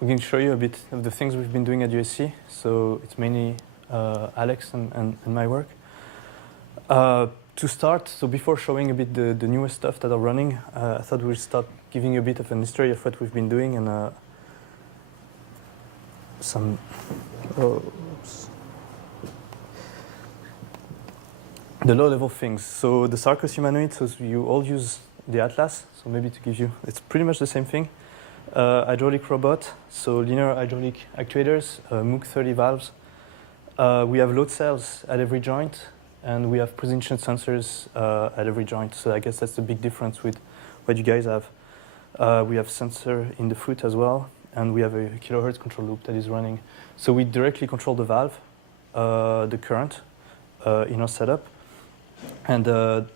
we're going to show you a bit of the things we've been doing at USC. So it's mainly Alex and my work. To start, so before showing a bit the newest stuff that are running, I thought we'd start giving you a bit of an history of what we've been doing and some. The low-level things. So the Sarcos humanoid, so you all use the Atlas. So maybe to give you, it's pretty much the same thing. Hydraulic robot, so linear hydraulic actuators, MOOC 30 valves. We have load cells at every joint, and we have position sensors at every joint. So I guess that's the big difference with what you guys have. We have sensor in the foot as well, and we have a kilohertz control loop that is running. So we directly control the valve, the current in our setup. And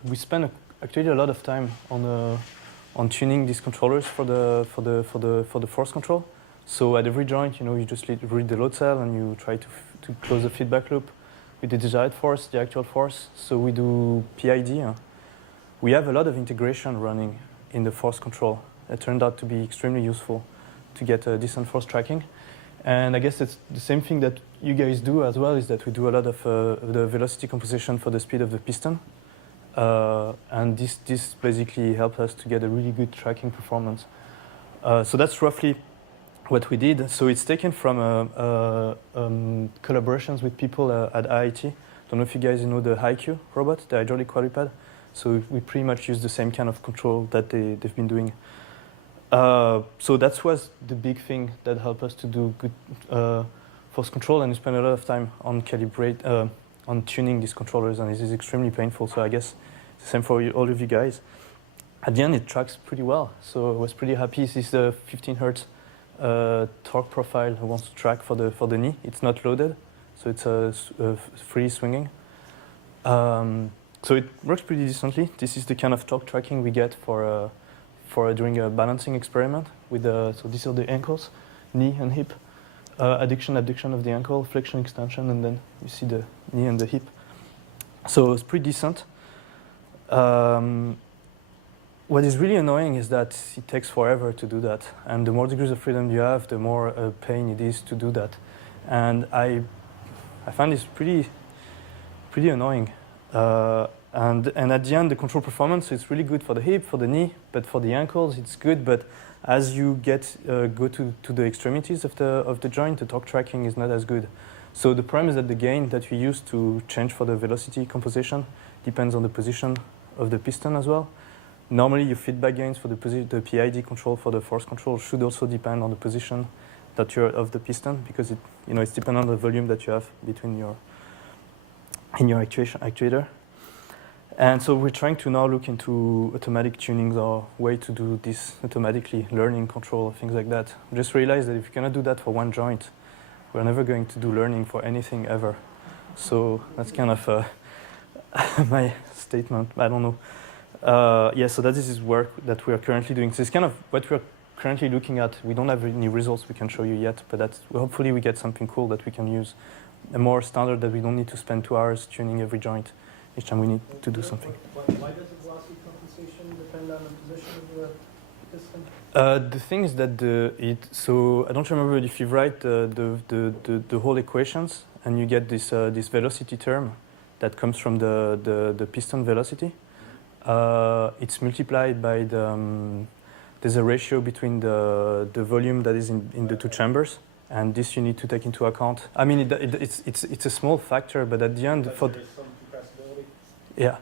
we spend actually a lot of time on tuning these controllers for the force control. So at every joint, you just read the load cell and you try to close the feedback loop with the desired force, the actual force. So we do PID. We have a lot of integration running in the force control. It turned out to be extremely useful to get a decent force tracking. And I guess it's the same thing that you guys do as well, is that we do a lot of the velocity composition for the speed of the piston. And this basically helps us to get a really good tracking performance. So that's roughly what we did. So it's taken from collaborations with people at IIT. Don't know if you guys know the HiQ robot, the hydraulic quadruped. So we pretty much use the same kind of control that they've been doing. So that was the big thing that helped us to do good force control, and we spent a lot of time on on tuning these controllers, and it is extremely painful. So I guess the same for all of you guys. At the end, it tracks pretty well. So I was pretty happy. This is the 15 hertz torque profile I want to track for the knee. It's not loaded, so it's free swinging. So it works pretty decently. This is the kind of torque tracking we get for doing a balancing experiment with so these are the ankles, knee and hip, adduction, abduction of the ankle, flexion, extension, and then you see the knee and the hip. So it's pretty decent. What is really annoying is that it takes forever to do that, and the more degrees of freedom you have, the more pain it is to do that. And I find this pretty annoying. And at the end, the control performance is really good for the hip, for the knee, but for the ankles, it's good. But as you go to the extremities of the joint, the torque tracking is not as good. So the problem is that the gain that we use to change for the velocity composition depends on the position of the piston as well. Normally, your feedback gains for the PID control for the force control should also depend on the position that you're of the piston, because it's dependent on the volume that you have between your actuator. And so we're trying to now look into automatic tunings or way to do this automatically, learning control, things like that. We just realized that if you cannot do that for one joint, we're never going to do learning for anything ever. So that's kind of my statement. I don't know. So that is work that we are currently doing. So it's kind of what we're currently looking at. We don't have any results we can show you yet, but hopefully we get something cool that we can use. A more standard that we don't need to spend 2 hours tuning every joint each time we need to do something. Why does the velocity compensation depend on the position of the piston? The thing is that so I don't remember if you write the whole equations and you get this velocity term that comes from the piston velocity. It's multiplied by there's a ratio between the volume that is in the two chambers, and this you need to take into account. I mean, it's a small factor, but at the end, yeah,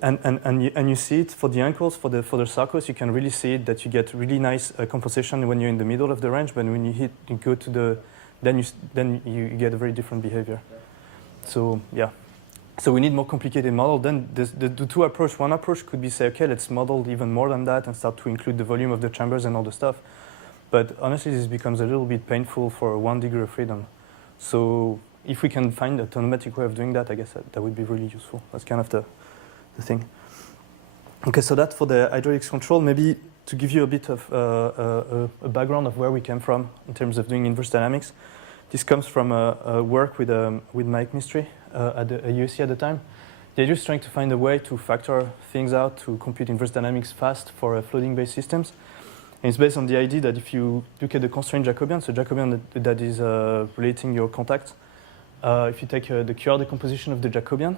and you see it for the ankles, for the Sarcos, you can really see it that you get really nice composition when you're in the middle of the range, but when you go to then you get a very different behavior. Yeah. So yeah. So we need more complicated model. Then the two approach. One approach could be say, okay, let's model even more than that and start to include the volume of the chambers and all the stuff. But honestly, this becomes a little bit painful for 1 degree of freedom. So if we can find a automatic way of doing that, I guess that would be really useful. That's kind of the thing. Okay, so that's for the hydraulics control. Maybe to give you a bit of a background of where we came from in terms of doing inverse dynamics. This comes from work with Mike Mistry at USC at the time. They're just trying to find a way to factor things out to compute inverse dynamics fast for floating-based systems. And it's based on the idea that if you look at the constraint Jacobian, so Jacobian that is relating your contacts, if you take the QR decomposition of the Jacobian,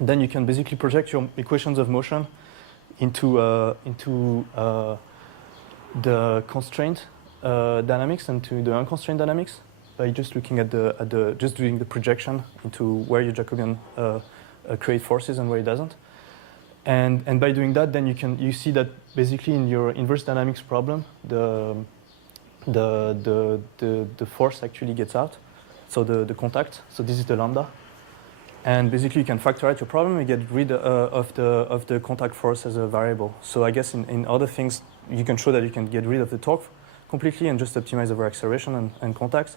then you can basically project your equations of motion into the constraint dynamics and to the unconstrained dynamics by just looking at just doing the projection into where your Jacobian create forces and where it doesn't. And by doing that, then you see that basically in your inverse dynamics problem, the force actually gets out, so the contact. So this is the lambda, and basically you can factor out your problem and get rid of the contact force as a variable. So I guess in other things you can show that you can get rid of the torque completely and just optimize over acceleration and contacts.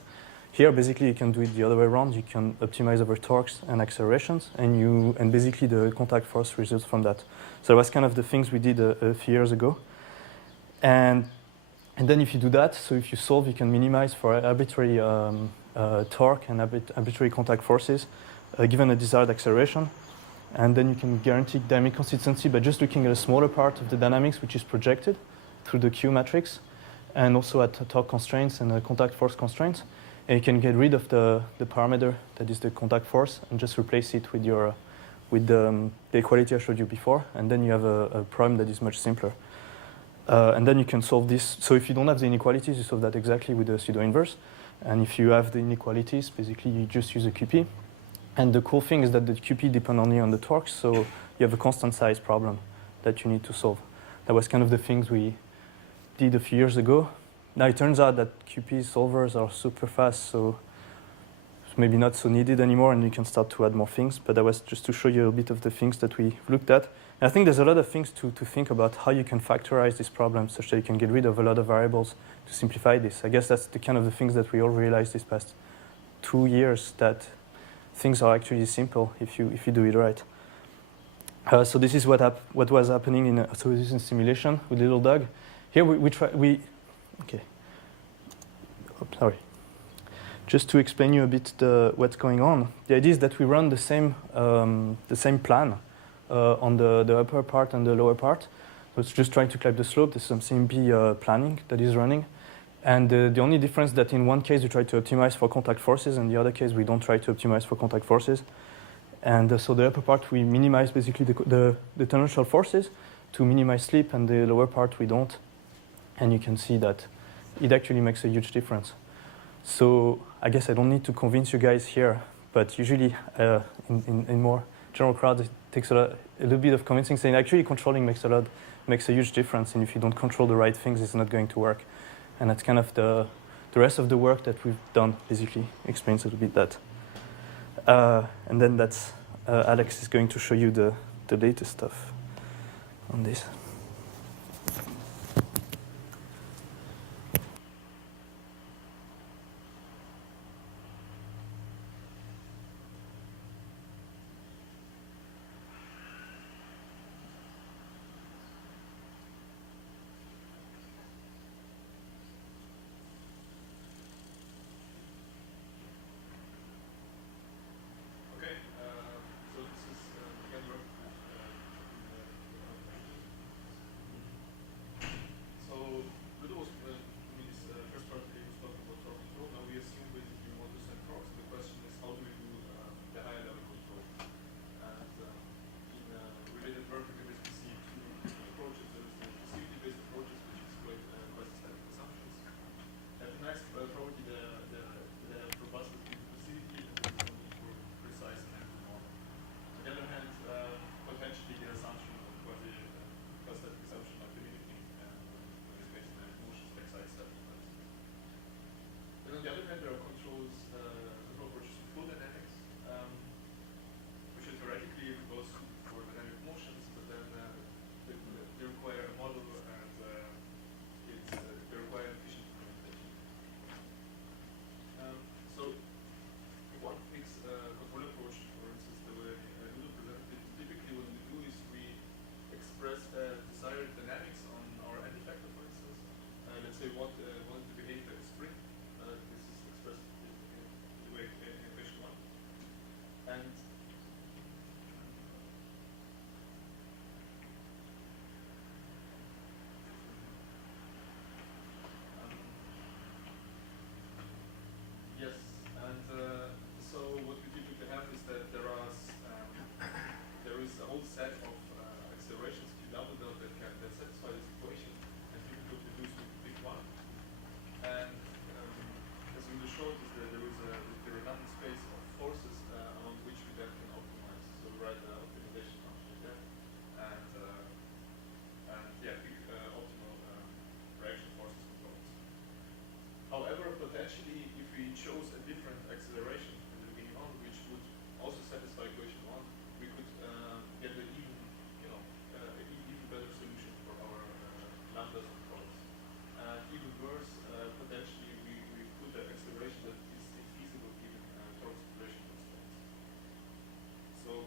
Here, basically, you can do it the other way around. You can optimize over torques and accelerations, and basically the contact force results from that. So that was kind of the things we did a few years ago. And then if you do that, so if you solve, you can minimize for arbitrary torque and arbitrary contact forces, given a desired acceleration. And then you can guarantee dynamic consistency by just looking at a smaller part of the dynamics, which is projected through the Q matrix, and also at torque constraints and contact force constraints. And you can get rid of the parameter that is the contact force and just replace it with the equality I showed you before. And then you have a problem that is much simpler. And then you can solve this. So if you don't have the inequalities, you solve that exactly with the pseudo-inverse. And if you have the inequalities, basically you just use a QP. And the cool thing is that the QP depend only on the torques, so you have a constant size problem that you need to solve. That was kind of the things we did a few years ago. Now it turns out that QP solvers are super fast, so it's maybe not so needed anymore, and you can start to add more things. But that was just to show you a bit of the things that we looked at. And I think there's a lot of things to think about how you can factorize this problem such that you can get rid of a lot of variables to simplify this. I guess that's the kind of the things that we all realized this past 2 years, that things are actually simple if you do it right. So this is what was happening in so this is in simulation with Little Dog. Here okay. Oops, sorry. Just to explain you a bit what's going on. The idea is that we run the same plan on the upper part and the lower part. So it's just trying to climb the slope. There's some CMP planning that is running. And the only difference that in one case we try to optimize for contact forces, and the other case we don't try to optimize for contact forces. And so the upper part we minimize basically the tangential forces to minimize slip, and the lower part we don't. And you can see that it actually makes a huge difference. So I guess I don't need to convince you guys here, but usually in more general crowds it takes a little bit of convincing, saying actually controlling makes a huge difference, and if you don't control the right things, it's not going to work. And that's kind of the rest of the work that we've done basically explains a little bit that. And then that's Alex is going to show you the latest stuff on this. potentially, if we chose a different acceleration in the beginning on, which would also satisfy equation 1, we could get an even, even better solution for our lambdas and torques. And even worse, potentially we put an acceleration that is infeasible given torque acceleration constraints. So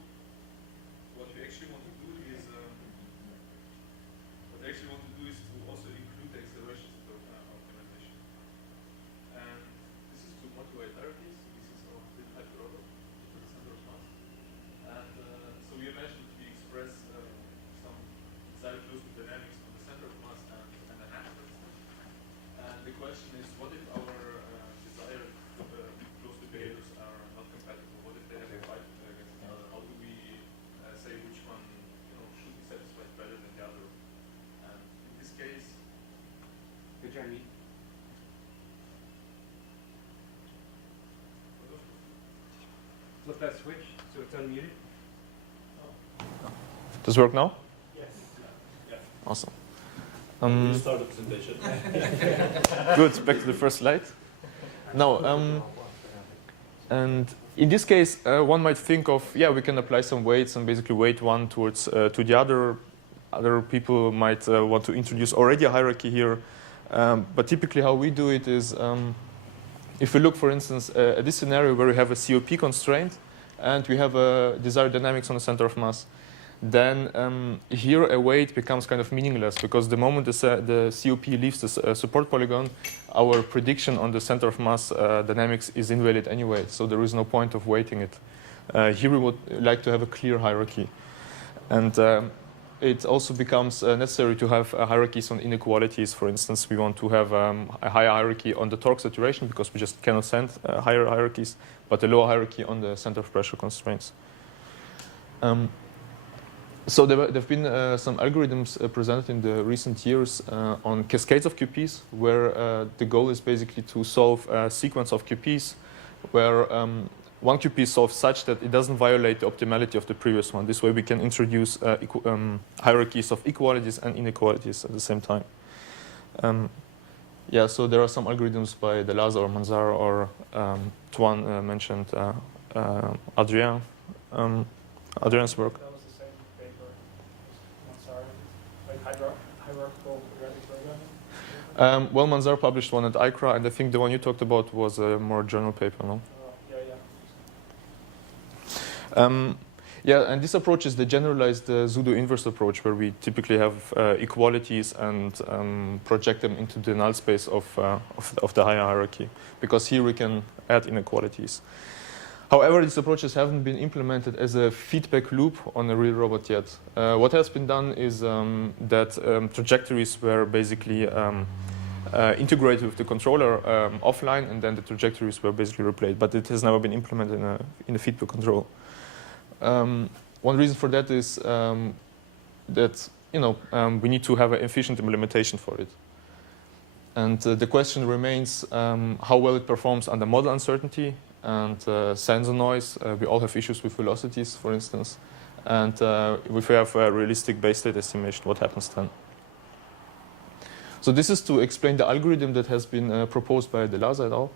what we actually want to do is to also include the accelerations in the optimization. And this is to motivate hierarchies. This is our little hyperrobot to the center of mass. And so we imagine that we express some desired closed dynamics on the center of mass and a hat, for instance. And the question is, what if our desired closed behaviors are not compatible? What if they have a fight against each other? How do we say which one should be satisfied better than the other? And in this case, Could you unmute? Flip that switch so it's unmuted. does it work now? Yes. Awesome. Start the presentation. Good, back to the first slide. Now, and in this case, one might think of, we can apply some weights and basically weight one towards to the other. Other people might want to introduce already a hierarchy here. But typically how we do it is, if we look, for instance, at this scenario where we have a COP constraint and we have a desired dynamics on the center of mass, then here a weight becomes kind of meaningless, because the moment the COP leaves the support polygon, our prediction on the center of mass dynamics is invalid anyway, so there is no point of weighting it. Here we would like to have a clear hierarchy. And it also becomes necessary to have hierarchies on inequalities. For instance, we want to have a higher hierarchy on the torque saturation because we just cannot send higher hierarchies, but a lower hierarchy on the center of pressure constraints. So there have been some algorithms presented in the recent years on cascades of QPs, where the goal is basically to solve a sequence of QPs where one QP is solved such that it doesn't violate the optimality of the previous one. This way we can introduce hierarchies of equalities and inequalities at the same time. So there are some algorithms by Delaza or Manzar or Tuan mentioned Adrian's work. That was the same paper as Mansar, like hierarchical quadratic programming. Well, Manzar published one at ICRA, and I think the one you talked about was a more general paper, no? And this approach is the generalized pseudo-inverse approach, where we typically have equalities and project them into the null space of the higher hierarchy, because here we can add inequalities. However, these approaches haven't been implemented as a feedback loop on a real robot yet. What has been done is that trajectories were basically integrated with the controller offline, and then the trajectories were basically replayed, but it has never been implemented in a feedback control. One reason for that is that we need to have an efficient implementation for it. And the question remains how well it performs under model uncertainty and sensor noise. We all have issues with velocities, for instance. And if we have a realistic base state estimation, what happens then? So this is to explain the algorithm that has been proposed by Delaza et al.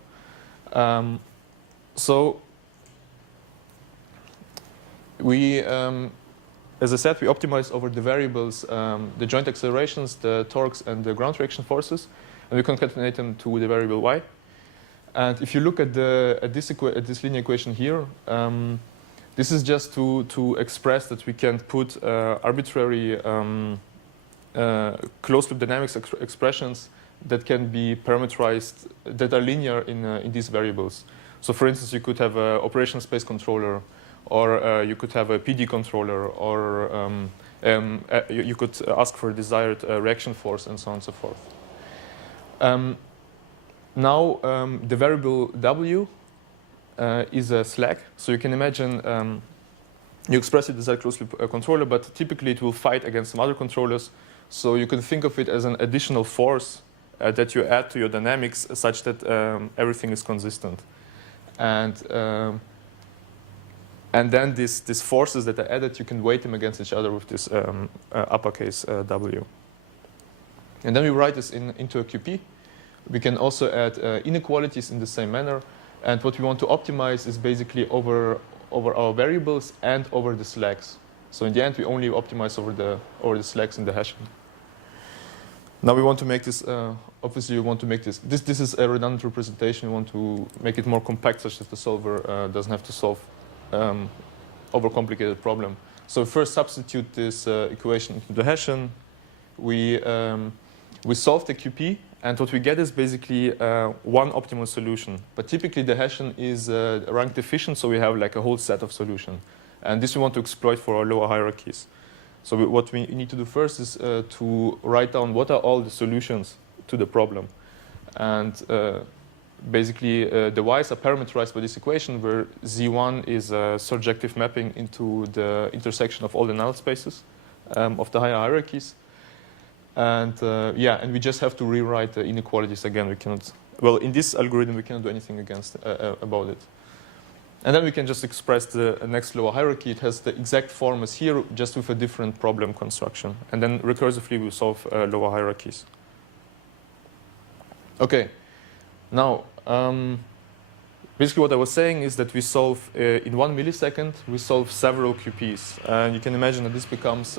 We, as I said, we optimize over the variables, the joint accelerations, the torques, and the ground reaction forces, and we concatenate them to the variable y. And if you look at this linear equation here, this is just to express that we can put arbitrary closed-loop dynamics expressions that can be parameterized, that are linear in these variables. So, for instance, you could have an operational space controller, or you could have a PD controller, or you could ask for a desired reaction force, and so on and so forth. Now, the variable W is a slack. So you can imagine you express it as a closed-loop controller, but typically it will fight against some other controllers. So you can think of it as an additional force that you add to your dynamics such that everything is consistent. And then these forces that are added, you can weight them against each other with this uppercase W. And then we write this into a QP We can also add inequalities in the same manner. And what we want to optimize is basically over our variables and over the slacks. So in the end, we only optimize over the slacks in the hashing. Now we want to make this, obviously we want to make this is a redundant representation. We want to make it more compact such that the solver doesn't have to solve overcomplicated problem. So first substitute this equation into the hashing. We solve the QP, and what we get is basically one optimal solution. But typically the hashing is rank deficient, so we have like a whole set of solutions. And this we want to exploit for our lower hierarchies. So what we need to do first is to write down what are all the solutions to the problem. And basically, the y's are parameterized by this equation, where Z1 is a surjective mapping into the intersection of all the null spaces of the higher hierarchies. And yeah, and we just have to rewrite the inequalities again. We cannot, well, in this algorithm, we cannot do anything about it. And then we can just express the next lower hierarchy. It has the exact form as here, just with a different problem construction. And then recursively, we solve lower hierarchies. OK. Now, basically what I was saying is that we solve, in 1 millisecond, we solve several QPs. And you can imagine that this becomes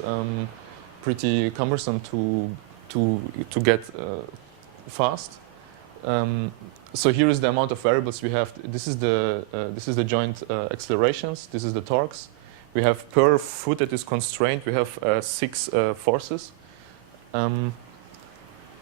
pretty cumbersome to get fast. So here is the amount of variables we have. This is the joint accelerations. This is the torques. We have per foot that is constrained. We have 6 forces. And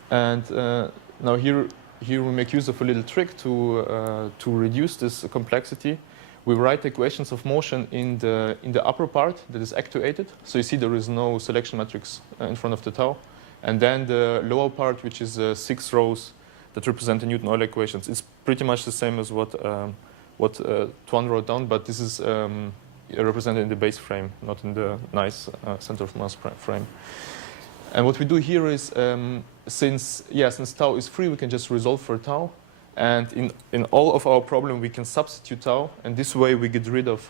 now here we make use of a little trick to reduce this complexity. We write equations of motion in the upper part that is actuated. So you see there is no selection matrix in front of the tau. And then the lower part, which is 6 rows that represent the Newton-Euler equations. It's pretty much the same as what Tuan wrote down, but this is represented in the base frame, not in the nice center of mass frame. And what we do here is, since tau is free, we can just resolve for tau. And in all of our problem, we can substitute tau. And this way, we get rid of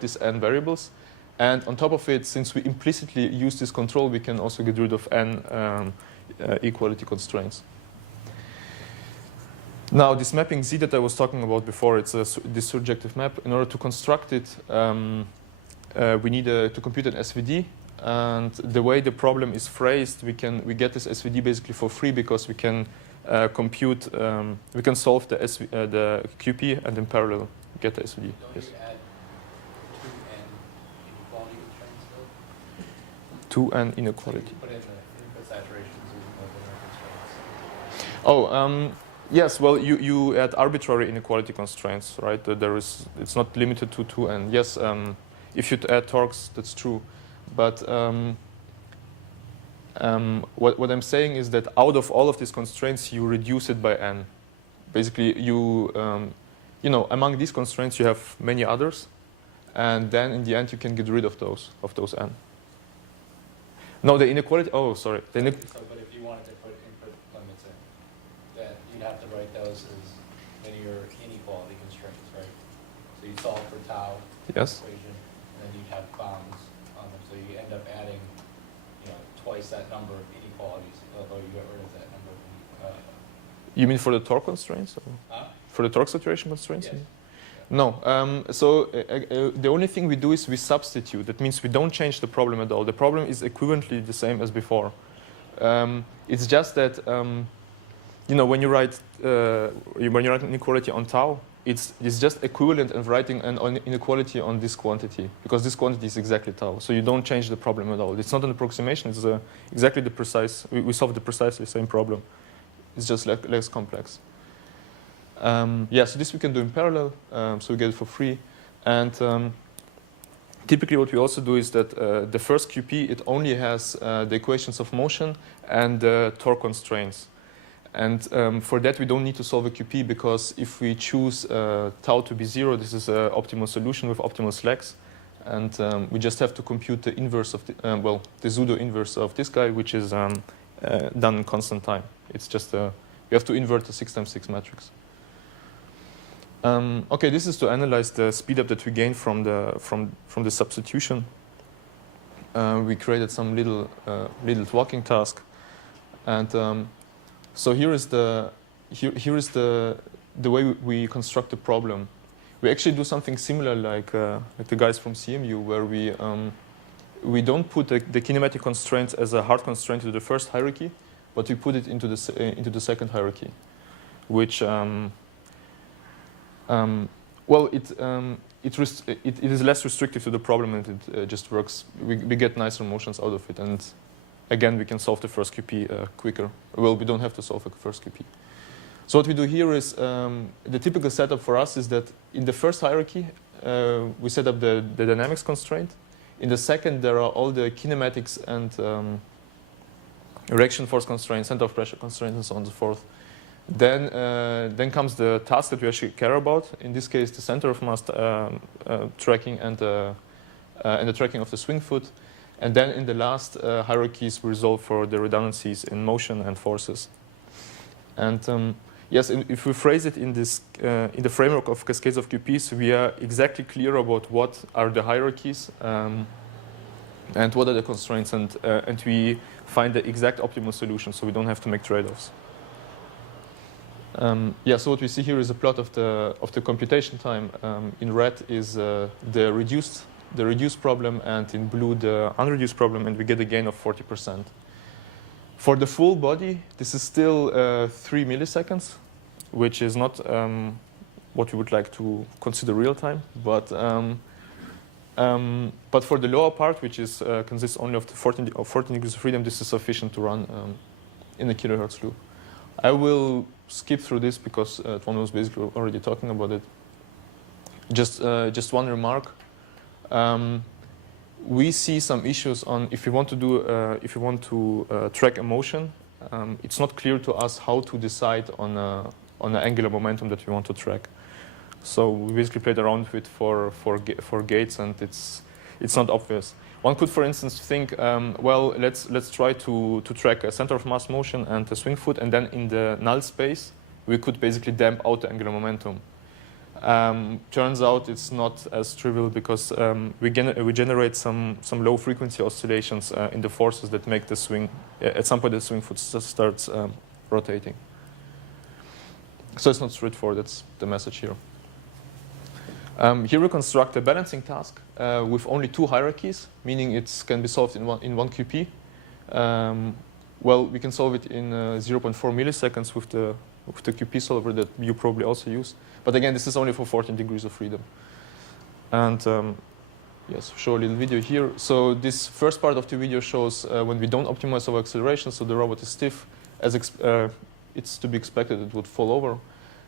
these n variables. And on top of it, since we implicitly use this control, we can also get rid of n equality constraints. Now, this mapping Z that I was talking about before, it's this surjective map. In order to construct it, we need to compute an SVD. And the way the problem is phrased, we get this SVD basically for free because we can compute, we can solve the QP and in parallel get the SVD. Don't yes. you add 2n inequality constraints though? 2n inequality. So you put in the input saturations using those inner constraints. Oh, yes. Well, you add arbitrary inequality constraints, right? It's not limited to 2n. Yes, if you add torques, that's true. But what I'm saying is that out of all of these constraints, you reduce it by n. Basically, you among these constraints, you have many others, and then in the end, you can get rid of those n. No, the inequality. Oh, sorry. But if you wanted to put input limits in, then you'd have to write those as linear inequality constraints, right? So you solve for tau Yes. equation, and then you'd have bounds on them. So you end up adding, twice that number of inequalities, although you get rid of that number of. You mean for the torque constraints? Or for the torque saturation constraints? Yes. No. The only thing we do is we substitute. That means we don't change the problem at all. The problem is equivalently the same as before. It's just that when you write inequality on tau, it's just equivalent of writing an inequality on this quantity, because this quantity is exactly tau. So you don't change the problem at all. It's not an approximation. It's exactly the precise. We solve the precisely same problem. It's just less complex. So this we can do in parallel, so we get it for free. And typically what we also do is that the first QP, it only has the equations of motion and the torque constraints. And for that, we don't need to solve a QP, because if we choose tau to be 0, this is an optimal solution with optimal slacks. And we just have to compute the inverse of the pseudo-inverse of this guy, which is done in constant time. It's just we have to invert the 6x6 matrix. Okay, this is to analyze the speedup that we gained from the substitution. We created some little walking task, and So here is the way we construct the problem. We actually do something similar like the guys from CMU, where we don't put the kinematic constraints as a hard constraint to the first hierarchy, but we put it into the second hierarchy, which well, it is less restrictive to the problem, and it just works. We get nicer motions out of it, and again, we can solve the first QP quicker. Well, we don't have to solve the first QP. So what we do here is, the typical setup for us is that in the first hierarchy, we set up the dynamics constraint. In the second, there are all the kinematics and reaction force constraints, center of pressure constraints, and so on and so forth. Then comes the task that we actually care about. In this case, the center of mass tracking and the tracking of the swing foot. And then in the last hierarchies, we resolve for the redundancies in motion and forces. And yes, if we phrase it in this in the framework of cascades of QPs, we are exactly clear about what are the hierarchies and what are the constraints, and we find the exact optimal solution, so we don't have to make trade-offs. Yeah, so what we see here is a plot of the computation time. In red is the reduced problem, and in blue the unreduced problem, and we get a gain of 40%. For the full body, this is still 3 milliseconds, which is not what we would like to consider real time. But for the lower part, which is consists only of the 14 degrees of freedom, this is sufficient to run in a kilohertz loop. I will skip through this because Twan was basically already talking about it. Just one remark. We see some issues on if you want to track a motion. It's not clear to us how to decide on an angular momentum that we want to track. So we basically played around with it for gates, and it's not obvious. One could, for instance, think, well, let's try to track a center of mass motion and a swing foot, and then in the null space we could basically damp out the angular momentum. Turns out it's not as trivial because we generate some low frequency oscillations in the forces that make the swing. At some point, the swing foot starts rotating. So it's not straightforward. That's the message here. Here we construct a balancing task with only 2 hierarchies, meaning it can be solved in one QP. Well, we can solve it in 0.4 milliseconds with the QP solver that you probably also use. But again, this is only for 14 degrees of freedom. And yes, show a little video here. So this first part of the video shows when we don't optimize our acceleration, so the robot is stiff, as it's to be expected it would fall over.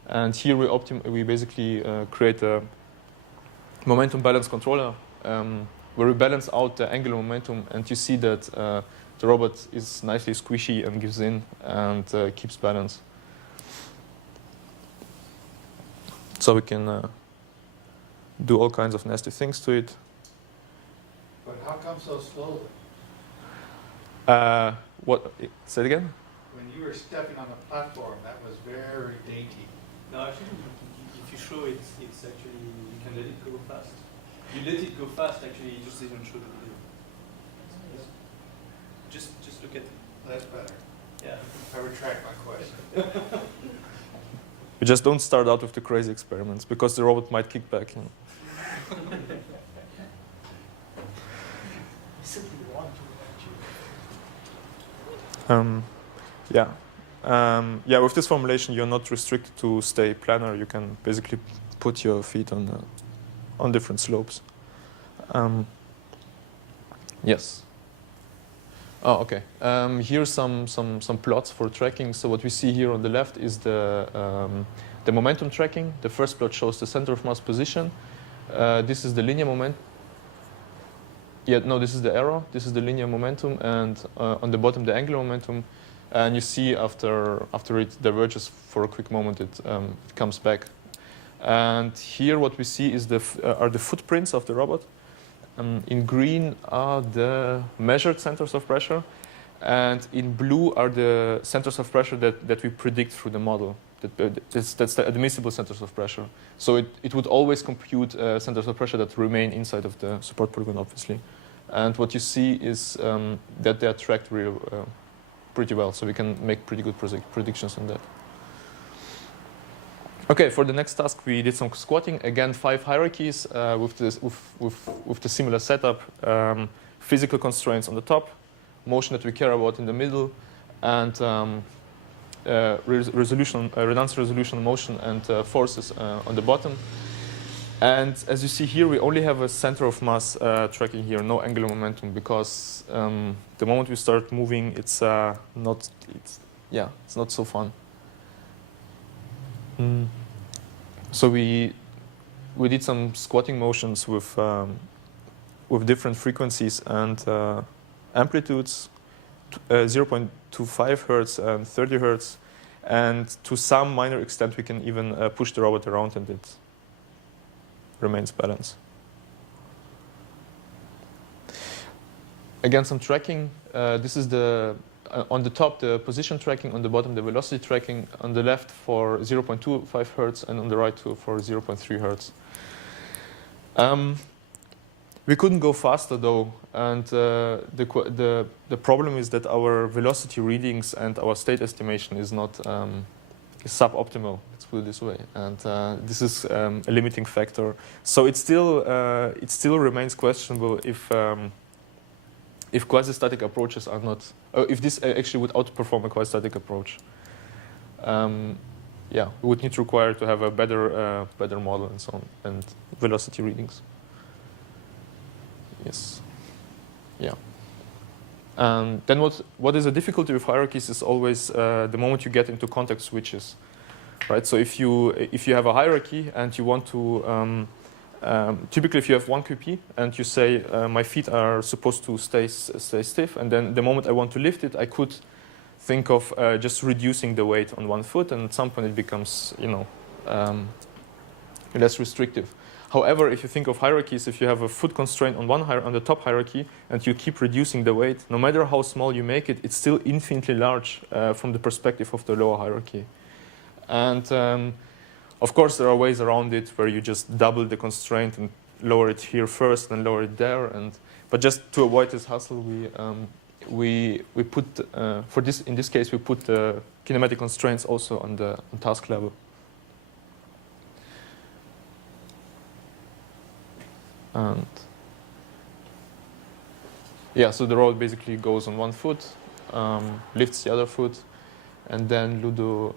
And here we basically create a momentum balance controller where we balance out the angular momentum, and you see that the robot is nicely squishy and gives in and keeps balance. So we can do all kinds of nasty things to it. But how come so slowly? What? Say it again? When you were stepping on the platform, that was very dainty. No, actually, if you show it, it's actually, you can let it go fast. You let it go fast, actually, it just doesn't show the video. Just look at it. That's better. Yeah. I retract my question. We just don't start out with the crazy experiments because the robot might kick back. You know. Simply want to actually. Yeah, with this formulation, you're not restricted to stay planar. You can basically put your feet on different slopes. Yes. Oh, okay. Here's some plots for tracking. So what we see here on the left is the momentum tracking. The first plot shows the center of mass position. This is the linear momentum. Yeah, no, this is the arrow. This is the linear momentum, and on the bottom the angular momentum. And you see after it diverges for a quick moment, it comes back. And here what we see is are the footprints of the robot. In green are the measured centers of pressure, and in blue are the centers of pressure that we predict through the model. That's the admissible centers of pressure. So it would always compute centers of pressure that remain inside of the support polygon, obviously. And what you see is that they are tracked real pretty well, so we can make pretty good predictions on that. Okay, for the next task, we did some squatting. Again, 5 hierarchies with the similar setup. Physical constraints on the top, motion that we care about in the middle, and redundant resolution motion and forces on the bottom. And as you see here, we only have a center of mass tracking here, no angular momentum, because the moment we start moving, it's not so fun. So we did some squatting motions with different frequencies and amplitudes, 0.25 hertz and 30 hertz, and to some minor extent we can even push the robot around and it remains balanced. Again, some tracking. This is on the top, the position tracking, on the bottom, the velocity tracking, on the left for 0.25 hertz, and on the right for 0.3 hertz. We couldn't go faster though, and the problem is that our velocity readings and our state estimation is not is suboptimal. Let's put it this way, and this is a limiting factor. So it still remains questionable if quasi-static approaches are not, if this actually would outperform a quasi-static approach. Yeah, we would need to require to have a better model and so on, and velocity readings. Yes. Yeah. Then what is a difficulty with hierarchies is always the moment you get into context switches, right? So if you have a hierarchy and you want to typically, if you have one QP and you say my feet are supposed to stay stiff, and then the moment I want to lift it, I could think of just reducing the weight on one foot, and at some point it becomes less restrictive. However, if you think of hierarchies, if you have a foot constraint on on the top hierarchy and you keep reducing the weight, no matter how small you make it, it's still infinitely large from the perspective of the lower hierarchy. And of course, there are ways around it where you just double the constraint and lower it here first, and lower it there. But just to avoid this hassle, we put in this case we put the kinematic constraints also on task level. And yeah, so the robot basically goes on one foot, lifts the other foot, and then Ludo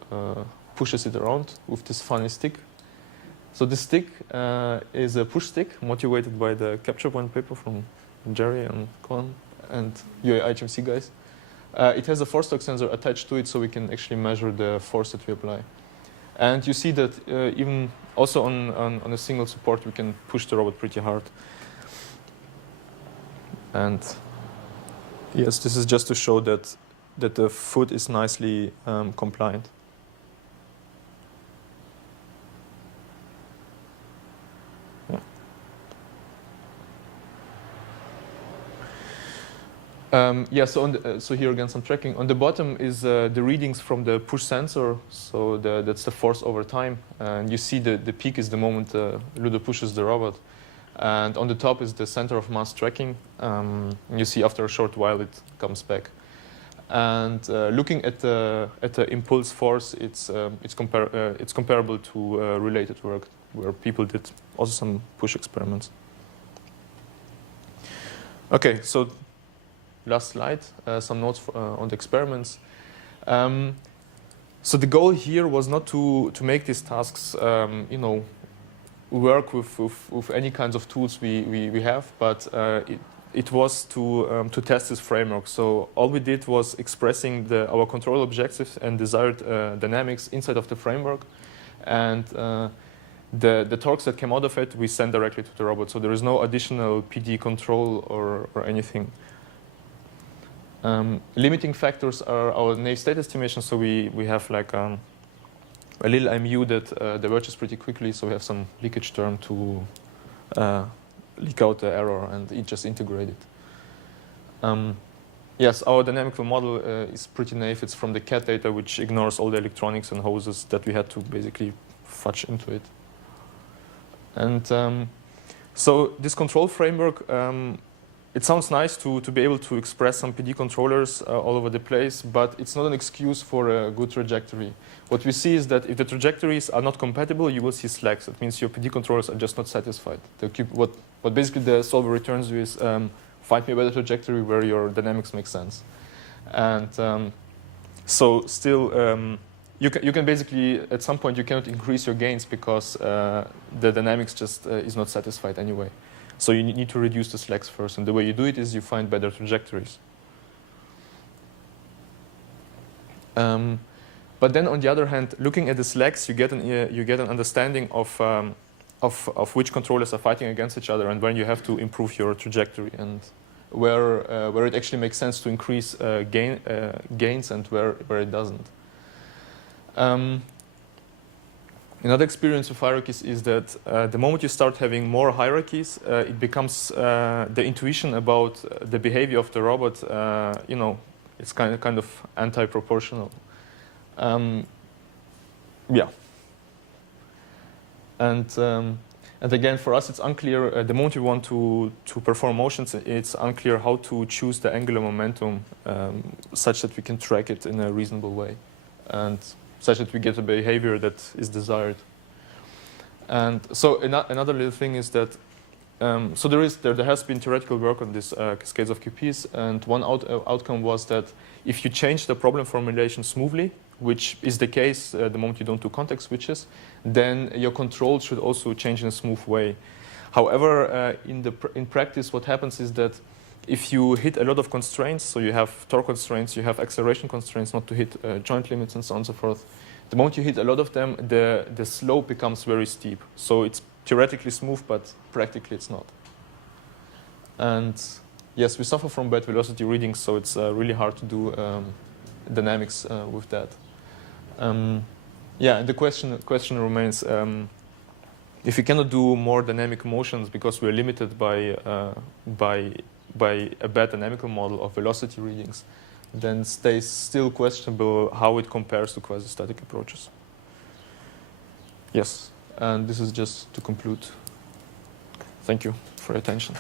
pushes it around with this funny stick. So this stick is a push stick motivated by the capture point paper from Jerry and Con and UAI-HMC guys. It has a force torque sensor attached to it, so we can actually measure the force that we apply. And you see that even also on a single support, we can push the robot pretty hard. And yes, this is just to show that the foot is nicely compliant. So here again some tracking. On the bottom is the readings from the push sensor, so that's the force over time. And you see the peak is the moment Ludo pushes the robot. And on the top is the center of mass tracking. You see after a short while it comes back. And looking at the impulse force, it's comparable to related work where people did also some push experiments. Okay, so last slide, some notes on the experiments. So the goal here was not to make these tasks, work with any kinds of tools we have, but it was to test this framework. So all we did was expressing our control objectives and desired dynamics inside of the framework, and the torques that came out of it we send directly to the robot. So there is no additional PD control or anything. Limiting factors are our naive state estimation, so we have like a little MU that diverges pretty quickly, so we have some leakage term to leak out the error and just integrate it. Yes, our dynamical model is pretty naive. It's from the CAT data, which ignores all the electronics and hoses that we had to basically fudge into it. And so this control framework it sounds nice to be able to express some PD controllers all over the place, but it's not an excuse for a good trajectory. What we see is that if the trajectories are not compatible, you will see slacks. That means your PD controllers are just not satisfied. What basically the solver returns you is find me a better trajectory where your dynamics make sense. And so still, you can basically, at some point, you cannot increase your gains because the dynamics just is not satisfied anyway. So you need to reduce the slacks first. And the way you do it is you find better trajectories. But then on the other hand, looking at the slacks, you get an understanding of which controllers are fighting against each other and when you have to improve your trajectory and where it actually makes sense to increase gains and where it doesn't. Another experience of hierarchies is that the moment you start having more hierarchies, it becomes the intuition about the behavior of the robot. It's kind of anti-proportional. Yeah. And again, for us, it's unclear. The moment we want to perform motions, it's unclear how to choose the angular momentum such that we can track it in a reasonable way, and such that we get a behavior that is desired. And so another little thing is that so there has been theoretical work on this cascades of QPs, and one outcome was that if you change the problem formulation smoothly, which is the case the moment you don't do context switches, then your control should also change in a smooth way. However, in practice, what happens is that if you hit a lot of constraints, so you have torque constraints, you have acceleration constraints not to hit joint limits and so on and so forth, the moment you hit a lot of them, the slope becomes very steep. So it's theoretically smooth, but practically it's not. And yes, we suffer from bad velocity readings, so it's really hard to do dynamics with that. Yeah, and the question remains, if we cannot do more dynamic motions because we're limited by a bad dynamical model of velocity readings, then stays still questionable how it compares to quasi-static approaches. Yes, and this is just to conclude. Thank you for your attention.